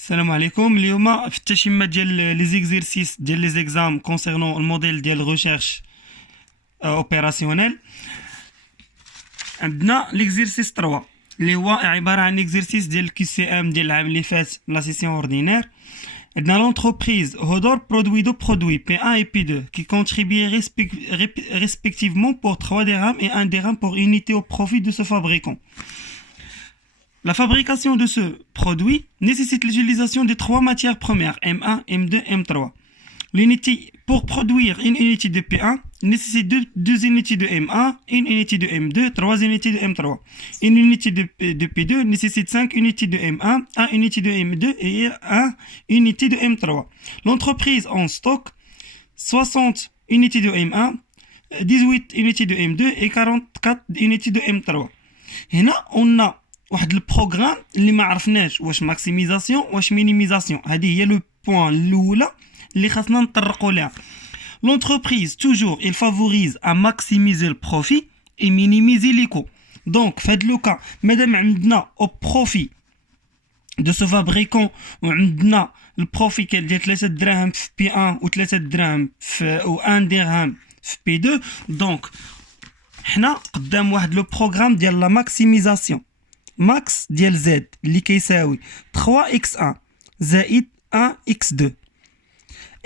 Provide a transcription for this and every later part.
السلام عليكم. اليوم في التشمة ديال لي زيكزيرسيس ديال لي زيكزام كونسيرنون الموديل ديال ريشيرش اوبيراسيونيل. عندنا ليكزيرسيس 3 اللي هو عباره عن اكزيرسيس ديال الكي سي ام ديال العام اللي فات لا سيسيون اوردينير. عندنا لونتربريز هودور برودوي دو برودوي بي 1 et بي 2 qui contribuent respectivement pour 3 dirhams et 1 dirham pour unité au profit de ce fabricant. La fabrication de ce produit nécessite l'utilisation des 3 matières premières, M1, M2, M3. L'unité, pour produire une unité de P1, nécessite 2 unités de M1, une unité de M2, 3 unités de M3. Une unité de P2 nécessite 5 unités de M1, 1 unité de M2 et 1 unité de M3. L'entreprise en stock 60 unités de M1, 18 unités de M2 et 44 unités de M3. هنا on a واحد البروغرام اللي ما عرفناش واش ماكسيميزاسيون واش مينيميزاسيون. هذه هي لو بوين الاولى اللي خاصنا نطرقوا لها. L'entreprise toujours il favorise à maximiser le profit et minimiser les coûts. Donc في هذا لو كا مادام عندنا au profit de ce fabricant وعندنا البروفي ديال 3 دراهم في بي 1 و3 دراهم في و 1 درهم في بي 2. دونك حنا قدام واحد لو بروغرام ديال لا ماكسيميزاسيون. max ديال z اللي كيساوي 3x1 زائد 1x2.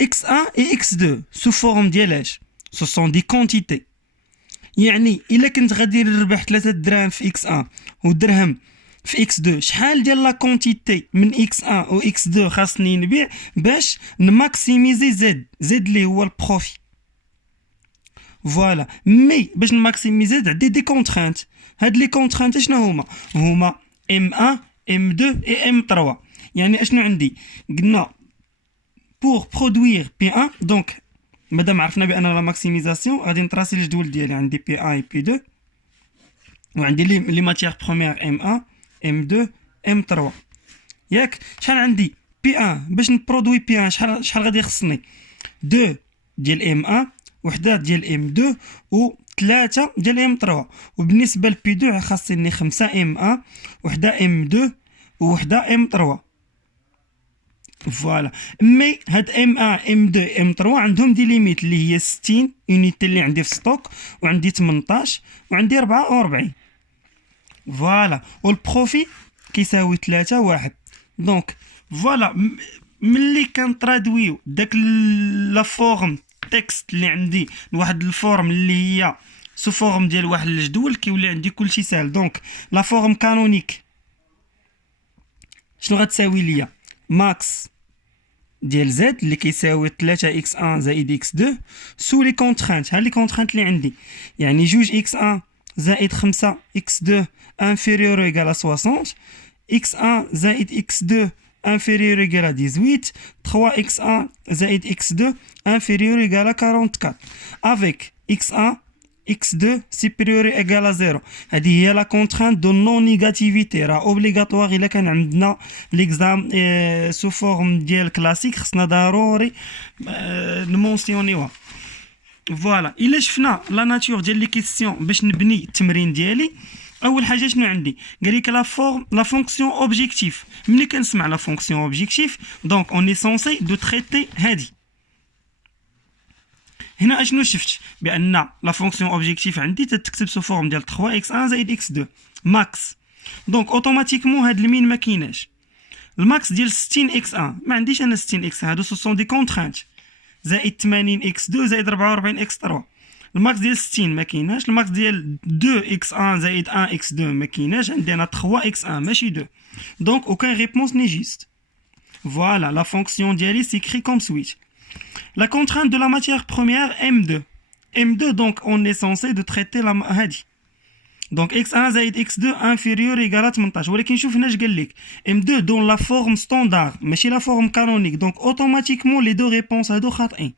x1 et x2 sous forme ديال اش؟ ce sont des quantités. يعني الا كنت غادي نربح 3 دراهم في x1 ودرهم في x2 شحال ديال لا كونتيتي من x1 و x2 خاصني نبيع باش نماكسيميزي z اللي هو البروفي. فوالا مي باش نماكسيميزي عندي دي كونترانت. هاد لي كونترانت شنو هما M1 M2 et M3. يعني اشنو عندي؟ قلنا pour produire P1 دونك مادام عرفنا بان لا ماكسيميزاسيون غادي نطراسي الجدول ديالي. عندي P1 et P2 وعندي لي ماتيير بروميير M1 M2 M3. ياك شحال عندي P1 باش نبرودوي P1 شحال غادي يخصني؟ 2 ديال M1 وحده ديال M2 و 3 ديال M3. وبالنسبه لبي 2 خاصني 5 M1 وحده M2 وحده M3. فوالا مي هاد M1 M2 M3 عندهم دي ليميت اللي هي 60 يونيتي اللي عندي في ستوك وعندي 18 وعندي 44. فوالا والبروفي كيساوي 3 1. دونك فوالا ملي كنترادويو داك لا فورم تكست اللي عندي لواحد الفورم اللي هي سو فورم ديال واحد الجدول كيولي عندي كلشي ساهل. دونك لا فورم كانونيك شنو غتساوي ليا؟ ماكس ديال زد اللي كيساوي 3x1 زائد x2 سو لي كونترانت. ها لي كونترانت اللي عندي يعني 2x1 زائد 5 x2 inférieur ou égal à 60, x1 زائد x2 inférieur ou égal à 18, 3x1 زائد x2 inférieur ou égal à 44 avec x1 x2 supérieur ou égal à 0. هذه هي لا كونترانت دو نون نيجاتيفيتي. راه اوبليغاتوار الا كان عندنا ليكزام سو فورم ديال كلاسيك خصنا ضروري نمونسيونيوها. فوالا الا شفنا لا ناتور ديال لي كيسيون باش نبني التمرين ديالي. اول حاجه شنو عندي؟ قال لك لا فونكسيون اوبجيكتيف. ملي كنسمع لا فونكسيون اوبجيكتيف دونك اوني سونسي دو تريتي هادي. هنا اشنو شفت؟ بان لا فونكسيون اوبجيكتيف عندي تتكتب سو فورم ديال 3x1 زائد x2 ماكس. دونك اوتوماتيكمون هاد المين ما كايناش. الماكس ديال 60x1 ما عنديش انا 60x1 هادو سو سون دي كونترانت زائد 80x2 زائد 44x3. الماكس ديال 60 ما كايناش. الماكس ديال 2x1 زائد 1x2 ما كايناش. عندي انا 3x1 ماشي 2. دونك aucun réponse n'est juste. Voilà, la fonction dialy s'écrit comme suit. La contrainte de la matière première M2. M2 donc on est censé de traiter la هادي. Donc x1 زائد x2 inférieur égal à 18. ولكن شوف هنا اش قال لك M2 dans la forme standard ماشي la forme canonique. Donc automatiquement les deux réponses هادو خاطئين.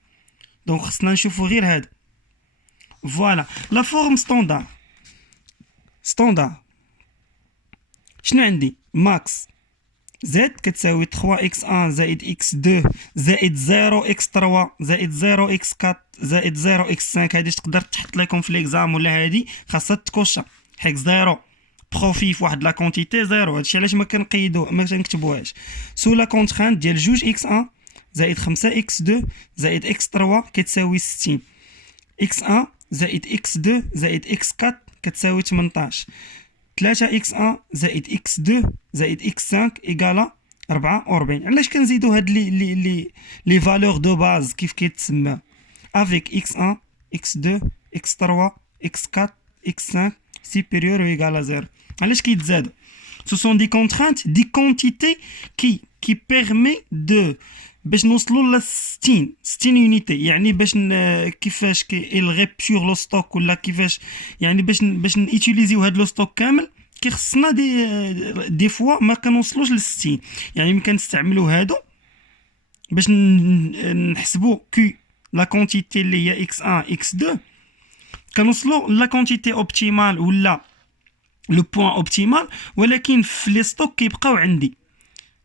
Donc خصنا نشوفوا غير هذا. Voilà, la forme standard. شنو عندي؟ ماكس z كتساوي 3x1 زائد x2 زائد 0x3 زائد 0x4 زائد 0x5. هادي تقدر تحط لكم في ليكزام ولا هادي خاصها تكوشا حيت 0 بروفي في واحد لا كونتيتي زيرو. هادشي علاش ما كنكتبوهاش سو لا كونترانت ديال جوج اكس 1 زائد 5 اكس 2 زائد اكس 3 كتساوي 60. اكس 1 زائد اكس 2 زائد اكس 4 كتساوي 18. 3 اكس 1 زائد اكس 2 زائد اكس 5 ايكالا 44. علاش كنزيدو هاد لي فالور دو باز كيف كيتسمى افيك اكس 1 اكس 2 اكس 3 اكس 4 اكس 5 supérieur ou égal à 0. علاش كيتزادو؟ ce sont des contraintes des quantités qui permet de باش نوصلوا ل 60 يونيتي. يعني باش كيفاش كيلغي بيور لو ستوك ولا كيفاش يعني باش نيتيليزيو هاد لو ستوك كامل كيخصنا دي فوا ما كنوصلوش ل 60. يعني ممكن نستعملوا هادو باش نحسبوا كي لا كونتيتي اللي هي x1 x2 كنوصلوا لا كونتيتي اوبتيمال ولا لو بوين اوبتيمال، ولكن في لي ستوك كيبقاو عندي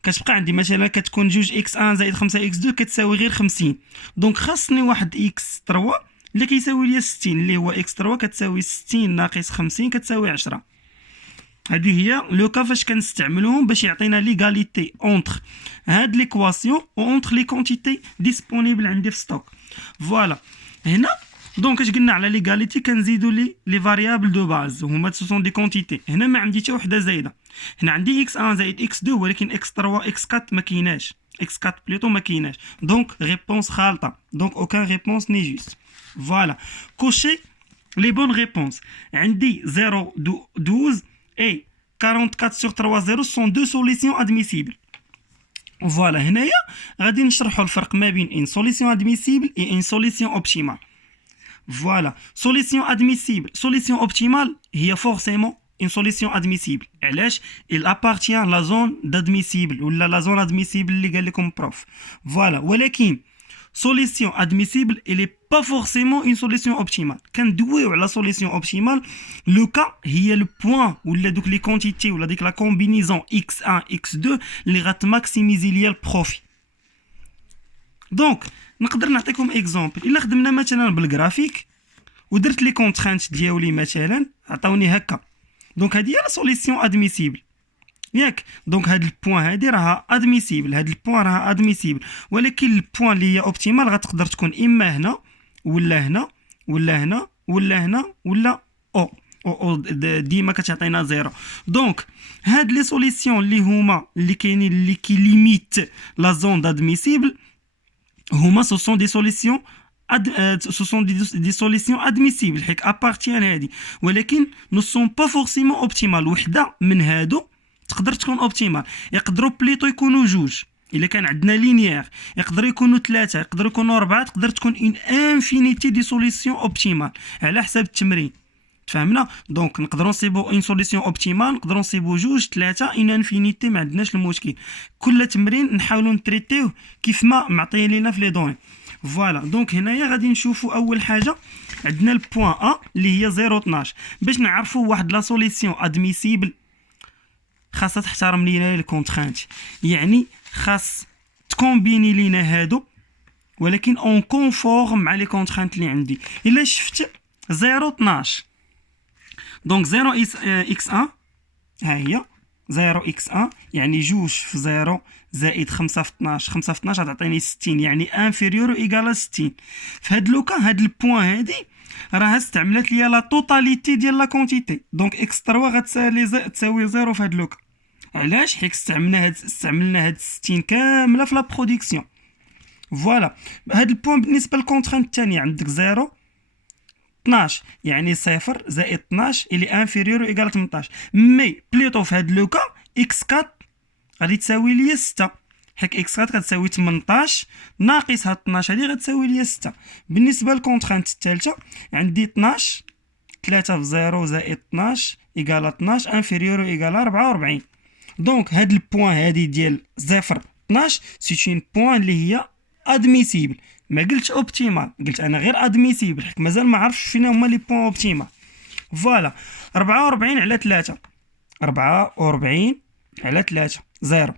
كتبقى عندي مثلا كتكون جوج اكس 1 زائد 5 اكس 2 كتساوي غير 50. دونك خاصني واحد اكس 3 اللي كيساوي ليا 60 اللي هو اكس 3 كتساوي 60 ناقص 50 كتساوي 10. هذه هي لو كا فاش كنستعملوهم باش يعطينا ليغاليتي اونتر هاد ليكواسيون و اونتر لي كونتيتي ديسپونيبل عندي في ستوك. فوالا هنا دونك اش قلنا على ليغاليتي كنزيدوا لي فاريابل دو باز هما سو سون دي كونتيتي. هنا ما عندي حتى وحده زايده. هنا عندي x1 زائد x2 ولكن x3 x4 ما كايناش x4 بليتو ما كايناش. دونك ريبونس خالطه. دونك اوكان ريبونس ني جوست. فوالا كوشي لي بون ريبونس. عندي 0 12 et 44 sur 3 0 sont deux solutions admissibles. Voilà هنايا غادي نشرحوا الفرق ما بين une solution admissible et une solution optimale. Voilà, solution admissible, solution optimale هي forcément une solution admissible. علاش il appartient à la zone d'admissible ولا la zone admissible اللي قال لكم prof. Voilà, ولكن solution admissible elle est pas forcément une solution optimale. كندويو على solution optimale le cas هي le point ولا دوك les quantités ولا ديك la combinaison x1 x2 اللي غتماكسيميزي ليا البروفي. دونك نقدر نعطيكم اكزامبل. الا خدمنا مثلا بالجرافيك ودرت لي كونترانت ديالي مثلا عطاوني هكا. دونك هذه هي لا سوليسيون ادميسيبل ياك. دونك هاد البوين هادي راها ادميسيبل، هاد البوين راها ادميسيبل، ولكن البوين اللي هي اوبتيمال غتقدر تكون اما هنا ولا هنا ولا هنا ولا هنا ولا او ديما كتعطينا زيرو. دونك هاد لي سوليسيون اللي هما اللي كاينين اللي كي ليميت لا زون دادميسيبل هما ce sont des solutions ce sont des solutions admissibles حيت appartient هذه، ولكن ne sont pas forcément optimales. وحده من هادو تقدر تكون اوبتيمال. يقدروا بليطو يكونوا جوج الا كان عندنا لينيير، يقدروا يكونوا ثلاثه، يقدروا يكونوا اربعه، تقدر تكون اون انفينيتي دي سوليسيون اوبتيمال على حسب التمرين. تفهمنا؟ دونك نقدروا نصيبوا اون سوليسيون اوبتيمال، نقدروا نصيبوا جوج ثلاثه اون انفينيتي، ما عندناش المشكل. كل تمرين نحاولوا نتريتيوه كيف ما معطي لينا في لي دوين. فوالا دونك هنايا غادي نشوفوا اول حاجه عندنا البوين ا اللي هي 0 12. باش نعرفوا واحد لا سوليسيون ادميسيبل خاصها تحترم لينا الكونترانت، يعني خاص تكومبيني لينا هادو ولكن اون كونفورم مع لي كونترانت اللي عندي. الا شفت 0 12 دونك 0 اكس 1 ها هي 0 اكس 1 يعني جوج في 0 زائد 5 في 12، 5 في 12 غتعطيني 60، يعني انفيريور ايكال 60. في هاد لوكا هاد البوين هادي راه استعملت ليا لا توتاليتي ديال لا كونتيتي. دونك اكس 3 غتساوي 0 في هاد لوكا. علاش؟ حيت استعملنا هاد 60 كامله في لا برودكسيون. فوالا هاد البوين بالنسبه للكونترانت الثانيه عندك 0 12 يعني 0 زائد 12 اللي انفيريور ايكال 18. مي بليطو في هاد لوكا اكس 4 غادي تساوي ليا 6 حيت اكس 4 غتساوي 18 ناقص هاد 12 هادي غتساوي ليا 6. بالنسبه للكونترانت الثالثه عندي 12 3 في 0 زائد 12 ايكال 12 انفيريور ايكال 44. دونك هاد البوين هادي ديال 0 12 سي اون بوين اللي هي ادميسيبل. ما قلتش اوبتيمال، قلت انا غير ادميسيبل حيت مازال ما عرفتش فين هما لي بوين اوبتيمال. فوالا 44 على 3 44 على 3 0.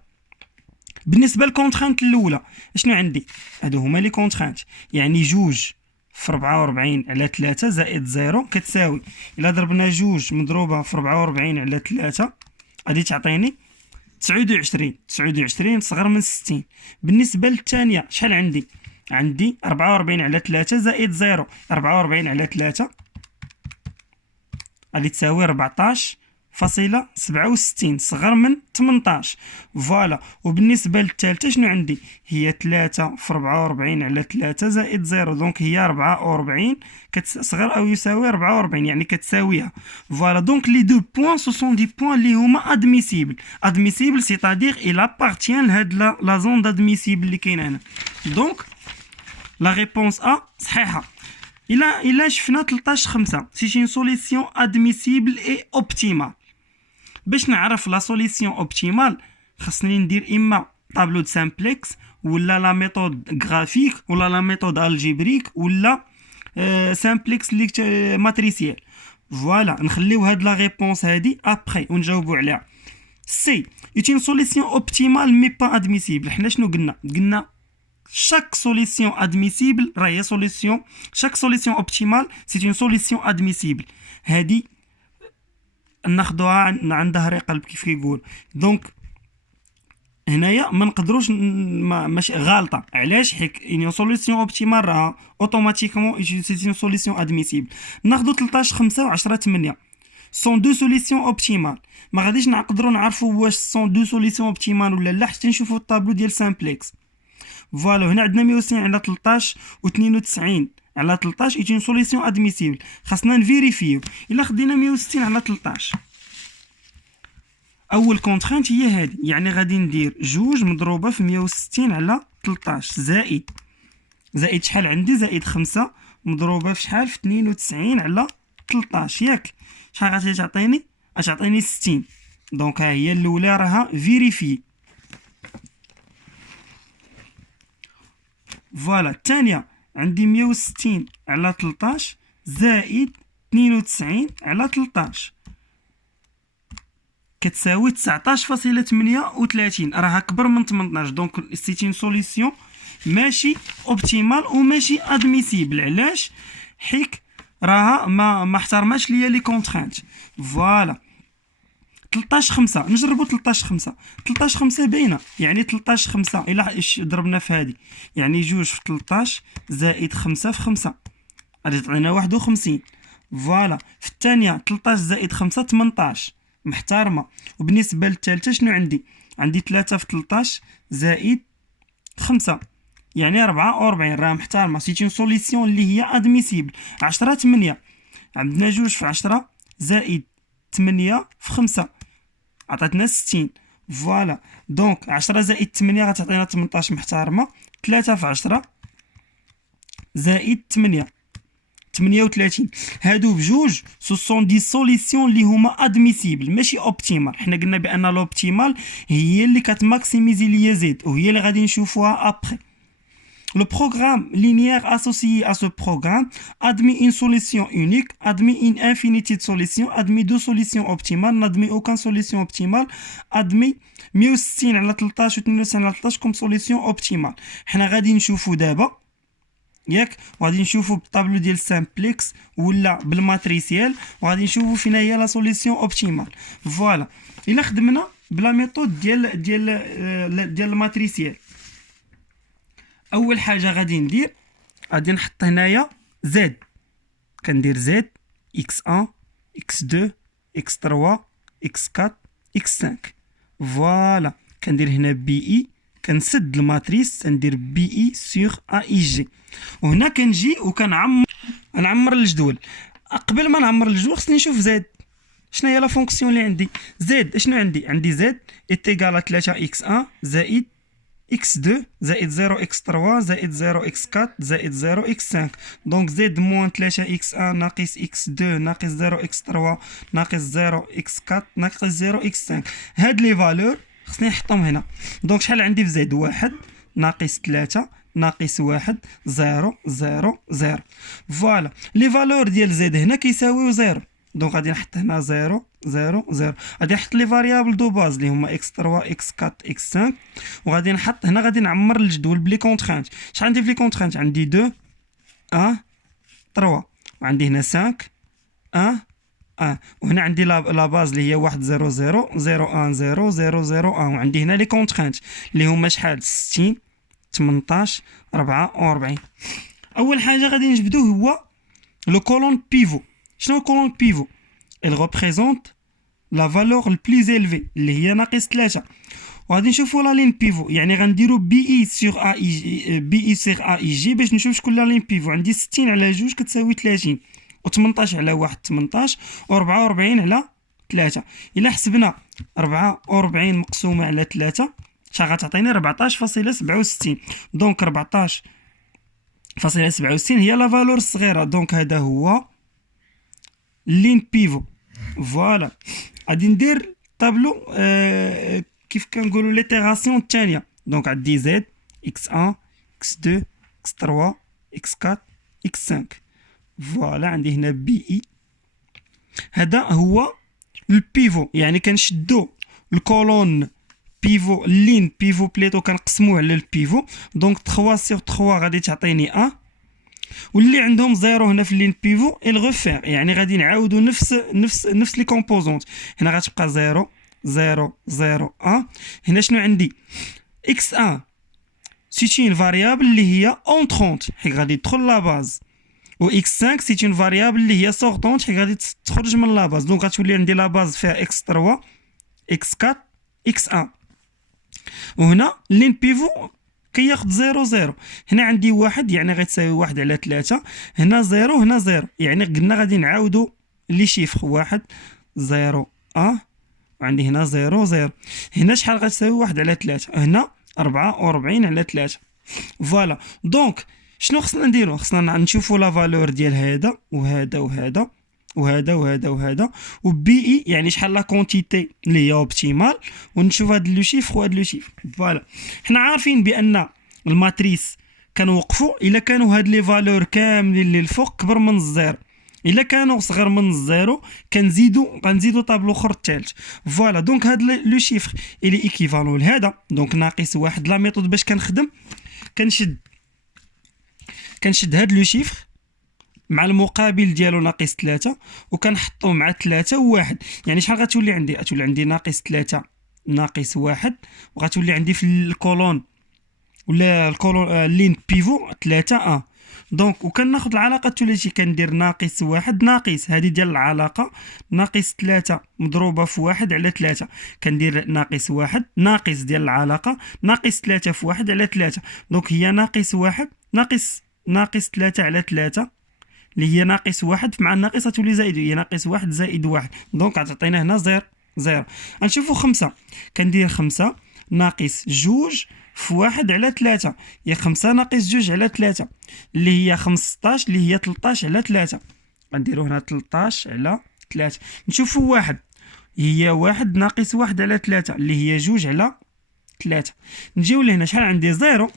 بالنسبه للكونترانت الاولى شنو عندي؟ هادو هما لي كونترانت يعني جوج في 44 على 3 زائد 0 كتساوي، إلا ضربنا جوج مضروبة في 44 على 3 غادي تعطيني 29. 29 صغر من 60. بالنسبة للثانية شحال عندي؟ عندي 44 على 3 زائد 0. 44 على 3 غادي تساوي 14.67 صغر من 18. فوالا. وبالنسبة للثالثة شنو عندي؟ هي 3 في 44 على 3 زائد 0، دونك هي 44 كتصغر أو يساوي 44، يعني كتساويها. فوالا. دونك لي دو بوين سو سون دي بوين اللي هما ادميسيبل. ادميسيبل سيتادير إل ابارتيان لهاد لا زون دادميسيبل اللي كاينه هنا. دونك لا ريبونس ا صحيحه. إلا شفنا 13/5 سي اون سوليسيون ادميسيبل اي اوبتيمال. باش نعرف لا سوليسيون اوبتيمال خاصني ندير اما طابلو دو سامبلكس ولا لا ميثود غرافيك ولا لا ميثود الجبريك ولا سامبلكس لي ماتريسيال. فوالا. نخليو هاد لا ريبونس هادي ابري ونجاوبو عليها. سي اون سوليسيون اوبتيمال مي با ادميسيبل. حنا شنو قلنا chaque solution admissible راهي solution. chaque solution optimale c'est une solution admissible. هادي ناخذوها عند ظهري قلب كيف كيقول. دونك هنايا ما نقدروش ماشي غالطه. علاش؟ حيت une solution optimale راها اوتوماتيكمون c'est une solution admissible. ناخذوا 13/5 و 10/8 سون دو سوليسيون اوبتيمال. ما غاديش نقدروا نعرفوا واش سون دو سوليسيون اوبتيمال ولا لا حتى نشوفوا الطابلو ديال سامبلكس. فوالا. هنا عندنا 160 على 13 و 92 على 13 ايتين سوليسيون ادميسيبل. خاصنا نفيريفيو. الا خدينا 160 على 13 اول كونترانت هي هذه، يعني غادي ندير جوج مضروبه في 160 على 13 زائد شحال عندي؟ زائد 5 مضروبه في شحال؟ في 92 على 13. ياك شحال غادي تعطيني؟ غتعطيني 60. دونك ها هي الاولى راها فيريفي. فوالا. الثانية عندي 160 على 13 زائد 92 على 13 كتساوي 19.38. راها أكبر من 18. دونك سيتين سوليسيون ماشي اوبتيمال وماشي ادميسيبل. علاش؟ حيت راها ما احترماش ليا لي كونترانت. فوالا. 13/5 نجربوا 13/5. 13/5 باينه، يعني 13/5 الا ضربنا في هذه يعني جوج في 13 زائد 5 في 5 غادي تعطينا 51. فوالا. في الثانيه 13 زائد 5 18 محترمه. وبالنسبه للثالثه شنو عندي؟ عندي 3 في 13 زائد 5 يعني 44 راه محترمه. سيتي سوليسيون اللي هي ادميسيبل. 10/8 عندنا جوج في 10 زائد 8 في 5 عطاتنا 60. فوالا. دونك 10 زائد 8 غتعطينا 18 محترمه. 3 في 10 زائد 8 38. هادو بجوج سو سون دي سوليسيون اللي هما ادميسيبل ماشي اوبتيمال. حنا قلنا بان لوبتيمال هي اللي كتماكسيميزي ليا زيد وهي اللي غادي نشوفوها ابري. Le programme linéaire associé à ce programme admet une solution unique, admet une infinité de solutions, admet deux solutions optimales, n'admet aucune solution optimale, admet 160 على 13 و 92 على 13 comme solution optimale. حنا غادي نشوفوا دابا ياك، وغادي نشوفوا بالطابلو ديال سامبلكس ولا بالماتريسيال، وغادي نشوفوا فين هي لا سوليسيون اوبتيمال. فوالا. الا خدمنا بلا ميثود ديال الماتريسيال، اول حاجه غادي ندير غادي نحط هنايا زد. كندير زد x1 x2 x3 x4 x5. فوالا. كندير هنا بي اي، كنسد الماتريس ندير بي اي سور ا اي جي. وهنا كنجي نعمر الجدول. قبل ما نعمر الجدول خصني نشوف زد شنو هي لا فونكسيون اللي عندي. زد شنو عندي زد ايتيغال 3 x1 زائد x2 زائد 0 x3 زائد 0 x4 زائد 0 x5. دونك زد موان 3 x1 ناقص x2 ناقص 0 x3 ناقص 0 x4 ناقص 0 x5. هاد لي فالور خصني نحطهم هنا. دونك شحال عندي في زد؟ 1 ناقص 3 ناقص 1 0 0 0. فوالا. لي فالور ديال زد هنا كيساويو 0. دونك غادي نحط هنا 0 0 0. غادي نحط لي فاريابل دو باز اللي هما x3 x4 x5. وغادي نحط هنا غادي نعمر الجدول بلي كونترانت. شحال عندي في لي كونترانت؟ عندي 2 1 3 وعندي هنا 5 1 1 وهنا عندي لا باز اللي هي 1 0 0 0 1 0 0 0 1 وعندي هنا لي كونترانت اللي هما شحال 60 18 44. اول حاجه غادي نجبدو هو لو كولون بيفو. شنو كولون بيفو؟ il représente la valeur le plus élevée اللي هي ناقص 3 وغادي نشوفوا لا لين بيفو يعني غنديروا بي اي سور ا اي بي اي سور ا اي جي باش نشوف شكون لا لين بيفو. عندي 60 على 2 كتساوي 30 و18 على 1 18 و44 على 3. الا حسبنا 44 مقسومه على 3 شحال غتعطيني 14.67 دونك 14.67 هي لا فالور الصغيره. دونك هذا هو لين بيفو. فوالا غادي ندير طابلو كيف كنقولوا ليتيراسيون الثانيه. دونك عندي زد اكس 1 اكس 2 اكس 3 اكس 4 اكس 5. فوالا عندي هنا بي اي. هذا هو البيفو يعني كنشدو الكولون بيفو لين بيفو بليتو كنقسموه على البيفو. دونك 3 سور 3 غادي تعطيني 1 واللي عندهم زيرو هنا في اللين بيفو الغفير يعني غادي نعاودو نفس لي كومبوزونت. هنا غتبقى 0 0 0 1. هنا شنو عندي x1 سي اون فاريابل اللي هي اونطرونت حيت غادي تدخل لا باز و x5 سي اون فاريابل اللي هي سورطونت حيت غادي تخرج من لا باز. دونك غتولي عندي لا باز فيها x3 x4 x1 وهنا لين بيفو كياخد 0 0. هنا عندي 1 يعني غتساوي 1 على 3. هنا 0 هنا 0 يعني قلنا غادي نعاودو لي شيفر 1 0 1 وعندي هنا 0 0. هنا شحال غتساوي 1 على 3 هنا 44 على 3. فوالا دونك شنو خصنا نديرو؟ خصنا نشوفو لا فالور ديال هذا وهذا وهذا وهذا وهذا وهذا وبي اي يعني شحال لا كونتيتي اللي هي اوبتيمال ونشوف هاد لو شيفر وهاد لو شيفر. فوالا حنا عارفين بان الماتريس كنوقفوا الا كانوا هاد لي فالور كاملين اللي الفوق كبر من الزيرو. الا كانوا صغر من الزيرو غنزيدو طابلو اخر الثالث. فوالا دونك هاد لو شيفر الي ايكيفالون لهذا. دونك ناقص 1 لا ميثود باش كنخدم كنشد هاد لو شيفر مع المقابل ديالو ناقص 3 وكنحطو مع 3 و1 يعني شحال غتولي عندي؟ غتولي عندي ناقص 3 ناقص 1 وغتولي عندي في الكولون ولا الكولون لين بيفو 3 1. دونك وكناخذ العلاقه الثلاثيه كندير ناقص 1 ناقص هذه ديال العلاقه ناقص 3 مضروبه في 1 على 3 كندير ناقص 1 ناقص ديال العلاقه ناقص 3 في 1 على 3. دونك هي ناقص 1 ناقص 3 على 3 اللي هي ناقص 1 مع الناقصه تولي زائد هي ناقص 1 زائد 1. دونك غتعطينا هنا 0. غنشوفوا 5 كندير 5 ناقص 2 في 1 على 3 هي 5 ناقص 2 على 3 اللي هي 15 اللي هي 13 على 3. غنديروا هنا 13 على 3. نشوفوا 1 هي 1 ناقص 1 على 3 اللي هي 2 على 3. نجيو لهنا شحال عندي 0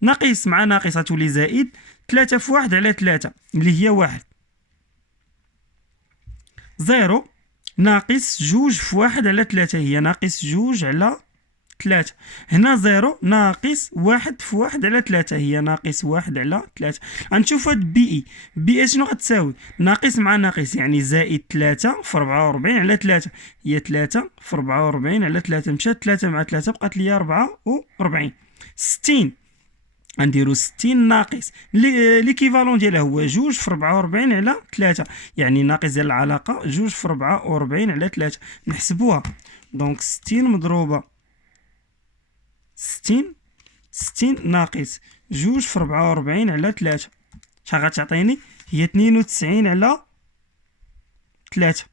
ناقص مع ناقصه تولي زائد 3 في 1 على 3 اللي هي 1. 0 ناقص 2 في 1 على 3 هي ناقص 2 على 3. هنا 0 ناقص 1 في 1 على 3 هي ناقص 1 على 3. غنشوف هاد بي اي شنو غتساوي؟ ناقص مع ناقص يعني زائد 3 في 44 على 3 هي 3 في 44 على 3 مشات 3 مع 3 بقات لي 44. 60 غنديرو 60 ناقص ليكيفالون ديالها هو 2 في 44 على 3 يعني ناقص ديال العلاقه 2 في 44 على 3. نحسبوها دونك 60 مضروبه 60 ناقص 2 في 44 على 3 شحال غتعطيني؟ هي 92 على 3.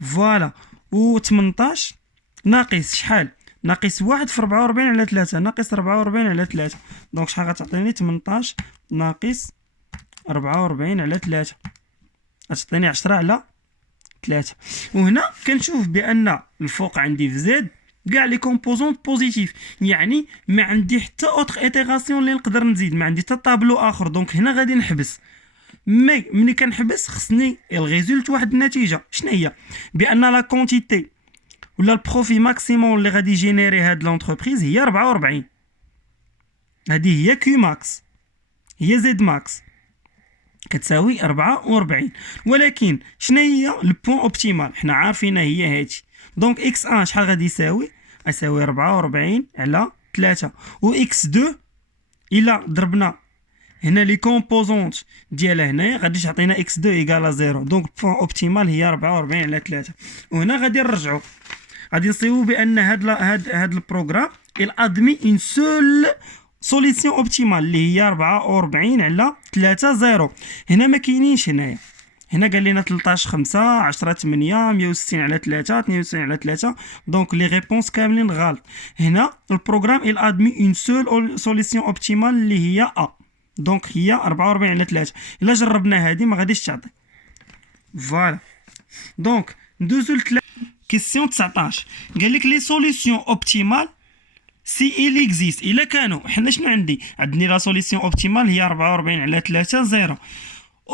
فوالا و 18 ناقص شحال؟ ناقص 1 في 44 على 3 ناقص 44 على 3. دونك شحال غتعطيني؟ 18 ناقص 44 على 3 غتعطيني 10 على 3. وهنا كنشوف بان الفوق عندي في زد كاع لي كومبوزونط بوزيتيف يعني ما عندي حتى اوتر ايتيراسيون اللي نقدر نزيد ما عندي حتى طابلو اخر. دونك هنا غادي نحبس. ملي كنحبس خصني الريزولت واحد النتيجه شنو هي؟ بان لا كونتيتي ولا البروفي ماكسيموم اللي غادي جينيري هاد لونتربريز هي 44. هذه هي كيو ماكس هي زد ماكس. كتساوي 44. ولكن شنو هي البوان اوبتيمال؟ حنا عارفين هي هادشي. دونك اكس 1 شحال غادي يساوي؟ يساوي 44 على 3. و اكس 2 الا ضربنا هنا لي كومبوزونت ديالها هنايا غادي تعطينا اكس 2 ايكال 0. دونك البوان اوبتيمال هي 44 على 3. وهنا غادي نرجعوا، غادي نصيبوا بان هاد البروغرام الادمي اون سول سوليسيون اوبتيمال اللي هي 44 على 3 0. هنا ما كاينينش، هنا قال لنا 13 5 10 8 160 على 3 92 على 3. دونك لي ريبونس كاملين غلط. هنا البروغرام الادمي اون سول سوليسيون اوبتيمال اللي هي ا. دونك هي 44 على 3. الا جربنا هذه ما غاديش تعطي. فوالا. دونك ندوزو كيسيون 19. قال لك لي سوليسيون اوبتيمال سي il existe. الا كانوا حنا شنو عندي لا سوليسيون اوبتيمال هي 44 على 3 0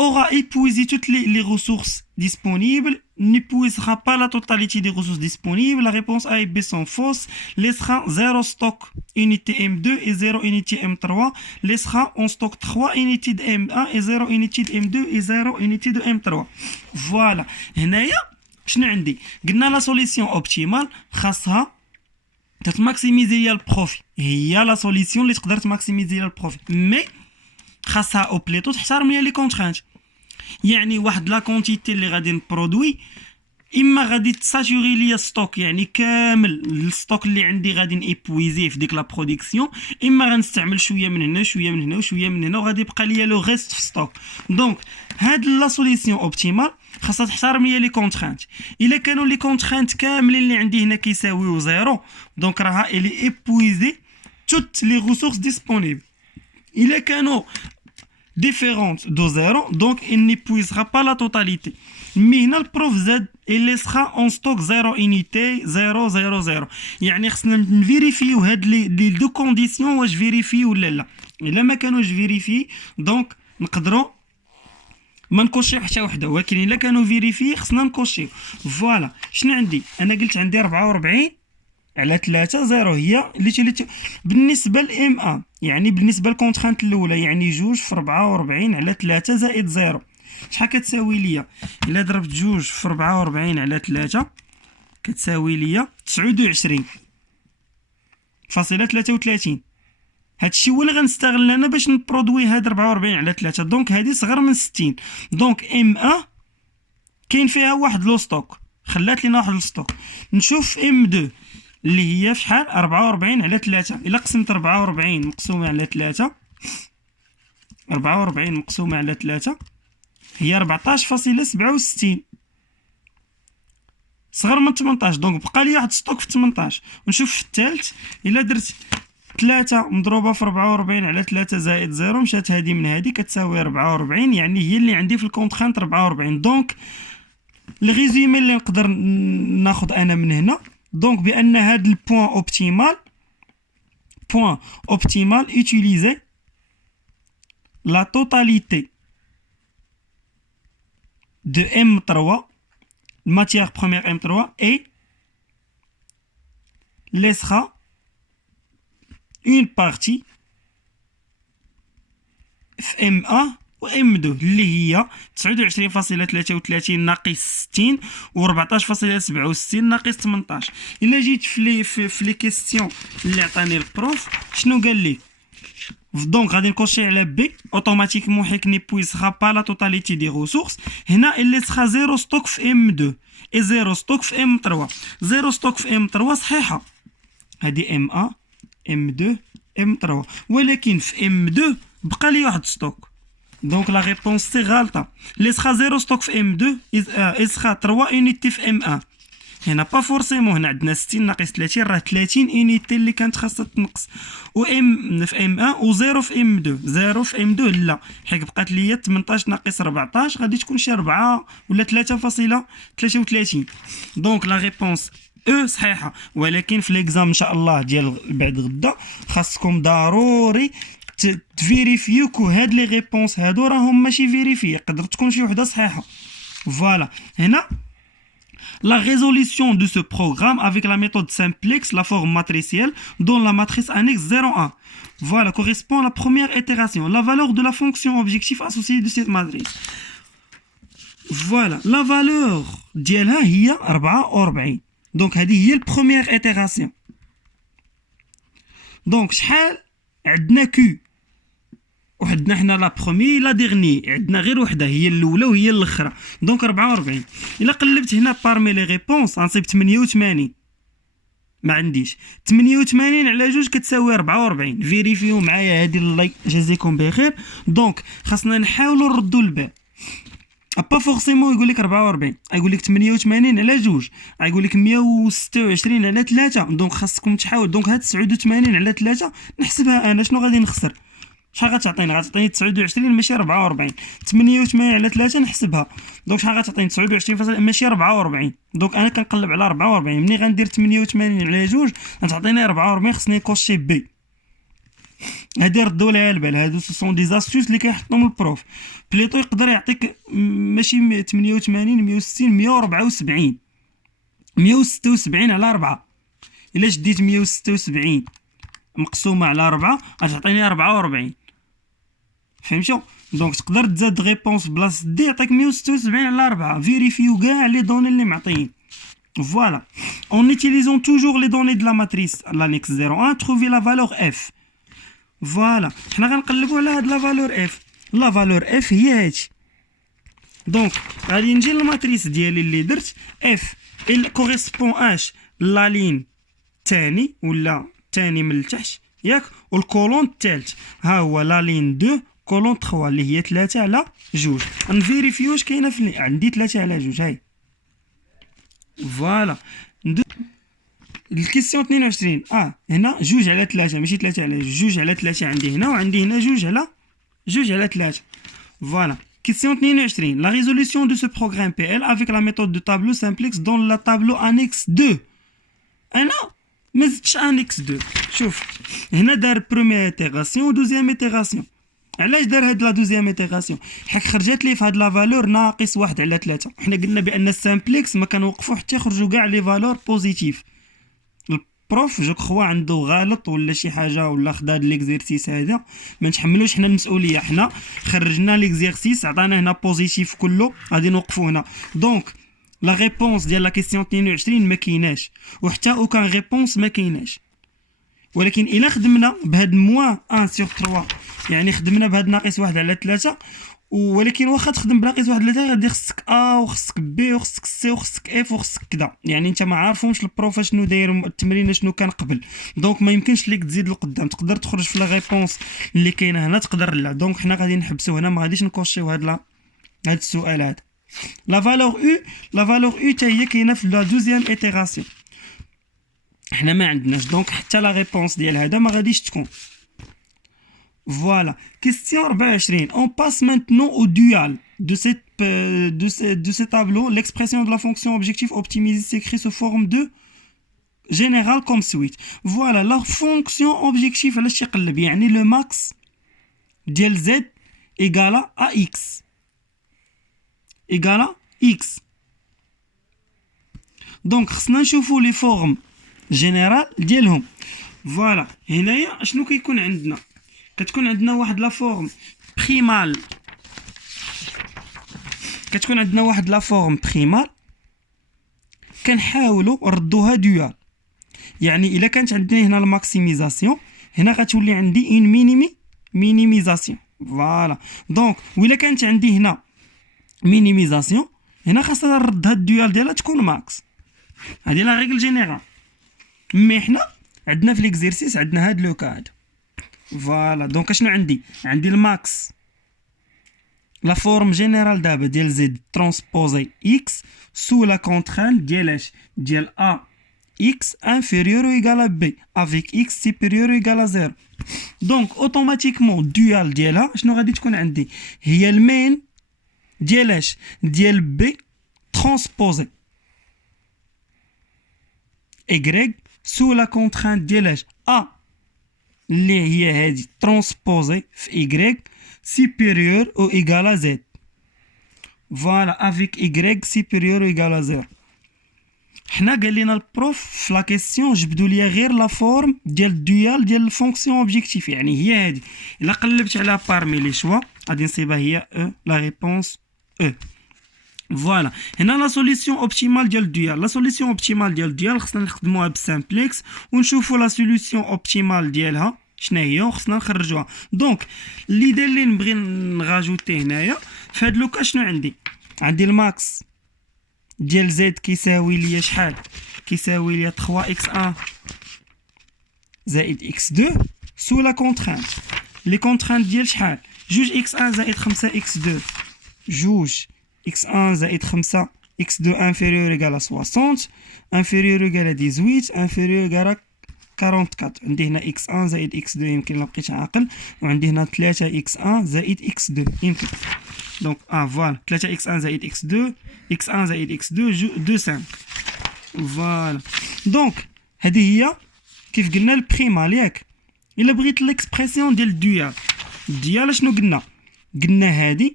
aura épuisé toutes les ressources disponibles, n'épuisera pas la totalité des ressources disponibles. La réponse A et B sont fausses. Laissera 0 stock unité M2 et 0 unité M3. Laissera en stock 3 unités de M1 et 0 unité de M2 et 0 unité de M3. Voilà. هنايا شنو عندي؟ قلنا لا سوليسيون اوبتيمال خاصها تماكسيميزي البروفي. هي لا سوليسيون اللي تقدر تماكسيميزي البروفي، مي خاصها او بليتو تحترم لي كونترانت. يعني واحد لا كونتيتي اللي غادي نبرودوي، اما غادي تساتوري ليا ستوك، يعني كامل الستوك اللي عندي غادي نيبويزيه في ديك لا برودكسيون، اما غنستعمل شويه من هنا شويه من هنا وشويه من هنا وغادي يبقى ليا لو ريست في ستوك. دونك هاد لا سوليسيون اوبتيمال خاصها تحترم ليا لي كونترانت. الا كانوا لي كونترانت كاملين اللي عندي هنا كيساويو زيرو، دونك راها الي ايبويزي توت لي ريسورس ديسپونيبل. الا كانوا différente de 0, donc il n'épuisera pas la totalité. Mais هنا البروف زاد il laissera en stock 0 unité 0 0 0. يعني خصنا نفيريفيو هاد لي دو كونديسيون واش فيريفي ولا لا. الا ما كانوش فيريفي دونك نقدروا ما نكوشيو حتى وحده، ولكن الا كانوا فيريفي خصنا نكوشيو. فوالا. شنو عندي؟ انا قلت عندي 44 على 3 0 هي اللي بالنسبه لام ا، يعني بالنسبه للكونترانت الاولى، يعني جوج في 44 على 3 زائد 0 شحال كتساوي ليا؟ الا ضربت جوج في 44 على 3 كتساوي ليا 29 فاصله 33. هادشي هو اللي غنستغل انا باش نبرودوي هاد 44 على 3. دونك هادي صغر من 60. دونك ام ا كاين فيها واحد لو ستوك، خلات لينا واحد الستوك. نشوف ام 2 اللي هي فشحال 44 على 3. الا قسمت 44 مقسومه على 3، 44 مقسومه على 3 هي 14.67 صغر من 18. دونك بقى لي واحد ستوك في 18. ونشوف في الثالث الا درت 3 مضروبه في 44 على 3 زائد 0 مشات هذه من هذه كتساوي 44، يعني هي اللي عندي في الكونترانت 44. دونك الريزومي اللي نقدر ناخذ انا من هنا دونك بان هاد البوان اوبتيمال utiliser la totalité de M3 matière première M3 et laissera une partie في M1 و M2 اللي هي 29.33 ناقص 60 و 14.67 ناقص 18. الا جيت في لي كيستيون اللي عطاني البروف شنو قال لي؟ دونك غادي نكوشي على بي اوتوماتيكمون حيت نيبويسرا با لا توتاليتي دي ريسورس. هنا اللي سخا زيرو ستوك في M2 اي زيرو ستوك في M3. زيرو ستوك في M3 صحيحه، هذه M1 M2 M3، ولكن في M2 بقى لي واحد ستوك. دونك لا ريبونس سي غالطه. اللي سخا زيرو ستوك في M2 سخا 3 يونيتي في M1. هنا با فورسيمون، هنا عندنا 60 ناقص 30 راه 30 يونيتي اللي كانت خاصها تنقص. و ام في M1 و 0 في M2. 0 في M2 لا، حيت بقات ليا 18 ناقص 14 غادي تكون شي 4 ولا 3.33. دونك لا ريبونس او صحيحه. ولكن في ليكزام ان شاء الله ديال بعد غدا خاصكم ضروري تفيريفيو كو هاد لي ريبونس هادو راهم ماشي فيريفي، يقدر تكون شي وحده صحيحه. فوالا. هنا la résolution de ce programme avec la méthode simplex, la forme matricielle, dont la matrice annexe 0,1. Voilà, correspond à la première itération. La valeur de la fonction objectif associée de cette matrice. Voilà, la valeur ديالها هي 44. Donc هذه هي البروميير itération. Donc شحال عندنا كي وعندنا حنا لا برومي لا ديرني، عندنا غير وحده هي الاولى وهي الاخرى. دونك 44. الا قلبت هنا بارمي لي ريبونس غنصيب 88. ما عنديش 88 على جوج كتساوي 44. فيريفيو معايا هذه، الله يجازيكم بخير. دونك خاصنا نحاولوا نردوا البال. با فورسيمون يقول لك 44، يقول لك 88 على جوج، يقول لك 126 على 3. دونك خاصكم تحاول. دونك هاد 89 على 3 نحسبها انا، شنو غادي نخسر؟ شحال غتعطيني؟ غتعطيني 29 ماشي 44. 88 على 3 نحسبها، دونك شحال غتعطيني؟ 29 ماشي 44. دونك انا كنقلب على 44. ملي غندير 88 على جوج غتعطيني 44. خصني نكوشي بي. هادي ردوا ليها البال، هادو سون دي زاستوس اللي كيحطهم البروف. بليطو يقدر يعطيك ماشي 88 160 174 176 على 4. الا شديت 176 مقسومه على 4 غتعطيني 44. فهمتوا؟ دونك تقدر تزاد ريبونس بلاصه دي يعطيك 176 على 4. فيريفيو كاع لي دوني اللي معطيين. Voilà. En utilisant toujours les données de la matrice l'annexe 0,1, trouver la valeur f. Voilà. حنا غنقلبوا على هاد لا فالور اف. لا فالور اف هي هادشي. دونك غادي نجي للماتريس ديالي اللي درت اف il correspond اش لا لين تاني ولا تاني من التحت ياك، والكولون الثالث ها هو لا لين 2 كولون 3 اللي هي 3 على 2. نفيريفيو واش كاينه في عندي 3 على 2. هاي فوالا. الكيسيون 22 هنا 2 على 3 ماشي 3 على 2. 2 على 3 عندي هنا، وعندي هنا 2 على 3. Voilà. Question 22. La résolution de ce programme PL avec la méthode de tableau simplex dans le tableau annexe 2. أنا ما زدتش annexe 2. شوف هنا دار première itération و deuxième itération. علاش دار هاد لا دوزيام ايتيراسيون؟ حيت خرجت لي في هاد لا فالور ناقص 1 على 3. حنا قلنا بان السامبلكس ما كنوقفوا حتى يخرجوا كاع لي فالور بوزيتيف. البروف جو كخوا عنده غلط ولا شي حاجه ولا خدا هاد ليكزيرسيس هذا ما نتحملوش حنا المسؤوليه. حنا خرجنا ليكزيرسيس عطانا هنا بوزيتيف كله، غادي نوقفوا هنا. دونك لا ريبونس ديال لا كيسيون 22 ما كايناش، وحتى او كان ريبونس ما كايناش. ولكن الا خدمنا بهاد موان 1 sur 3 يعني خدمنا بهاد ناقص 1 على 3، ولكن واخا تخدم بناقص 1 على 3 غادي خصك وخصك بي وخصك سي وخصك اف وخصك كذا. يعني انت ما عارفهمش البروف شنو داير التمرين شنو كان قبل. دونك ما يمكنش ليك تزيد لقدام. تقدر تخرج في لا ريبونس اللي كاينه هنا، تقدر لا. دونك حنا غادي نحبسوا هنا، ما غاديش نكوشيو هاد السؤال هذا. لا فالور او حتى هي كاينه في لا دوزيام ايتيراسيون. حنا ما عندناش، دونك حتى لا ريبونس ديال هذا ما غاديش تكون. Voilà. Question 24. On passe maintenant au dual de ce tableau. L'expression de la fonction objectif optimisée s'écrit sous forme de générale comme suite. Voilà. La fonction objectif علاش يقلب يعني le max ديال z égale à x. égale à x. Donc خصنا نشوفوا لي فورم جينيرال ديالهم. فوالا. هنايا شنو كيكون عندنا؟ كتكون عندنا واحد لا فورم بريمال. كنحاولوا نردوها دوال. يعني الا كانت عندنا هنا الماكسيميزاسيون هنا غتولي عندي ان مينيميزاسيون. فوالا. دونك وإلا كانت عندي هنا مينيميزاسيون هنا خاصنا نرد هاد الديال ديالها تكون ماكس. هذه لا ريغل جينيرال. مي حنا عندنا في ليكزيرسيس عندنا هاد لو كاد. فوالا. دونك شنو عندي الماكس لا فورم جينيرال دابا ديال زد ترانسبوزي اكس سو لا كونترانت ديال اش ديال ا اكس انفيريور او ايغال بي افيك اكس سوبيريور او ايغال 0. دونك اوتوماتيكمون دوال ديالها شنو غادي تكون عندي؟ هي المين ديال اش ديال بي ترانسبوزي ايغريك سو لا كونترانت ديال اش ا اللي هي هذه ترانسبوزي في y supérieur ou égal à z. Voilà, avec y supérieur ou égal à 0. حنا قال لنا البروف في لا كيسيون جبدوا ليا غير لا فورم ديال الديال ديال الفونكسيون اوبجيكتيف، يعني هي هذه. الا قلبت على بارمي لي شوا غادي نصيبها هي او، لا ريبونس او. فوالا هنا لا سوليسيون اوبتيمال ديال الديال. لا سوليسيون اوبتيمال ديال الديال خصنا نخدموها بالسامبلكس ونشوفوا لا سوليسيون اوبتيمال ديالها شنو هي وخصنا نخرجوها. دونك اللي اللي نبغي نغاجوتي هنايا في هاد لوكا شنو عندي الماكس ديال زد كيساوي ليا شحال؟ كيساوي ليا 3 اكس 1 زائد اكس 2 سو لا كونترانت. لي كونترانت ديال شحال؟ 2 اكس 1 زائد 5 اكس 2، 2 اكس 1 زائد 5 اكس 2 انفيريور ايكال 60 انفيريور ايكال 18 انفيريور ايكال 44. عندي هنا اكس 1 زائد اكس 2 يمكن لا بقيت عاقل، وعندي هنا 3 اكس 1 زائد اكس 2 يمكن. دونك فوالا 3 اكس 1 زائد اكس 2 اكس 1 زائد اكس 2 2 5. فوالا دونك هذه هي كيف قلنا البريمال ياك. الا بغيت ليكسبرسيون ديال الديال شنو قلنا هذه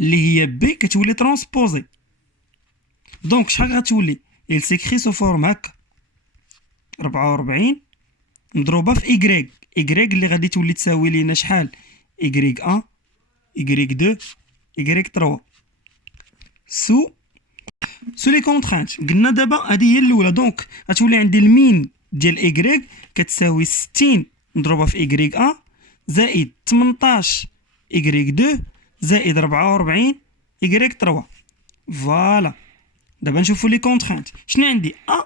اللي هي بي كتولي ترانسبوزي. دونك شحال غتولي؟ il s'écrit sous forme هكا 44 مضروبه في ايكغيك. ايكغيك اللي غادي تولي تساوي لينا شحال؟ ايكغيك 1 ايكغيك 2 ايكغيك 3 سو لي كونترانت. قلنا دابا هذه هي الاولى. دونك غتولي عندي المين ديال ايكغيك كتساوي 60 مضروبه في ايكغيك 1 زائد 18 ايكغيك 2 زائد 44 ايكغيك 3. فوالا دابا نشوفوا لي كونترانت. شنو عندي؟ ا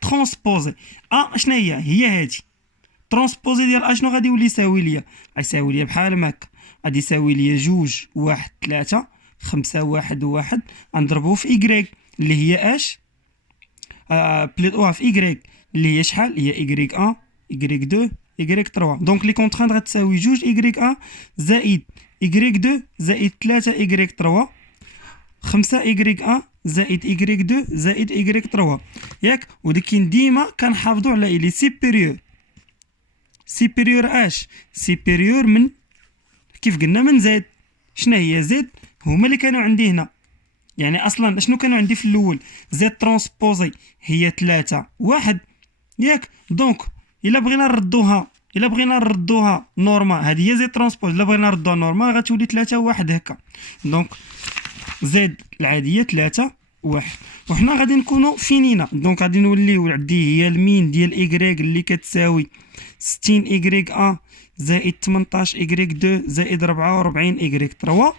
ترانسبوزي ا شنو هي هادي ترانسبوزي ديال ا شنو غادي يولي يساوي ليا؟ غيساوي ليا بحال هكا، غادي يساوي ليا 2 1 3 5 1 1 غنضربوه في ايكغيك اللي هي اش بليطوها في ايكغيك اللي هي شحال؟ هي ايكغيك 1 ايكغيك 2 ايكغيك 3. دونك لي كونترانت غتساوي 2 ايكغيك 1 زائد ايكغيك 2 زائد 3 ايكغيك 3 5 ايكغيك 1 زائد ايكغيك 2 زائد ايكغيك 3 ياك. ولكن ديما كنحافظوا على الي سيبيريور اش سيبيريور من كيف قلنا من زد. شنو هي زد؟ هما اللي كانوا عندي هنا، يعني اصلا شنو كانوا عندي في الاول؟ زد ترانسبوزي هي 3 1 ياك. دونك الا بغينا نردوها نورمال هذه هي زد ترانسبوز، الا بغينا نردوها نورمال غتولي 3 1 هكا. دونك زد العاديه 3 1 وحنا غادي نكونوا فينينا. دونك غادي نوليو عندي هي المين ديال ايكغيك اللي كتساوي 60 ايكغيك 1 زائد 18 ايكغيك 2 زائد 44 ايكغيك 3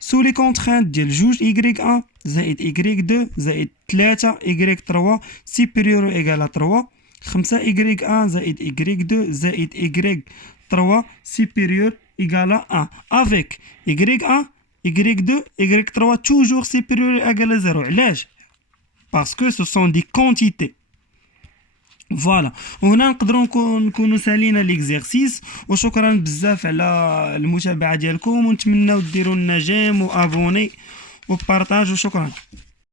سو لي كونترانت ديال 2 ايكغيك 1 زائد ايكغيك 2 زائد 3 ايكغيك 3 سيبيريور ايكال 3 5 ايكغيك 1 زائد ايكغيك 2 زائد ايكغيك 3 سيبيريور ايكال 1 افيك ايكغيك 1 ايكغيك 2 ايكغيك 3 توجور سيبيريور ايكال 0. علاش؟ باسكو سو سون دي كونتيتي. فوالا وهنا نقدروا نكونوا سالينا ليكزيرسيس. وشكرا بزاف على المتابعه ديالكم، ونتمناو ديروا لنا جيم وابوني وبارطاج وشكرا.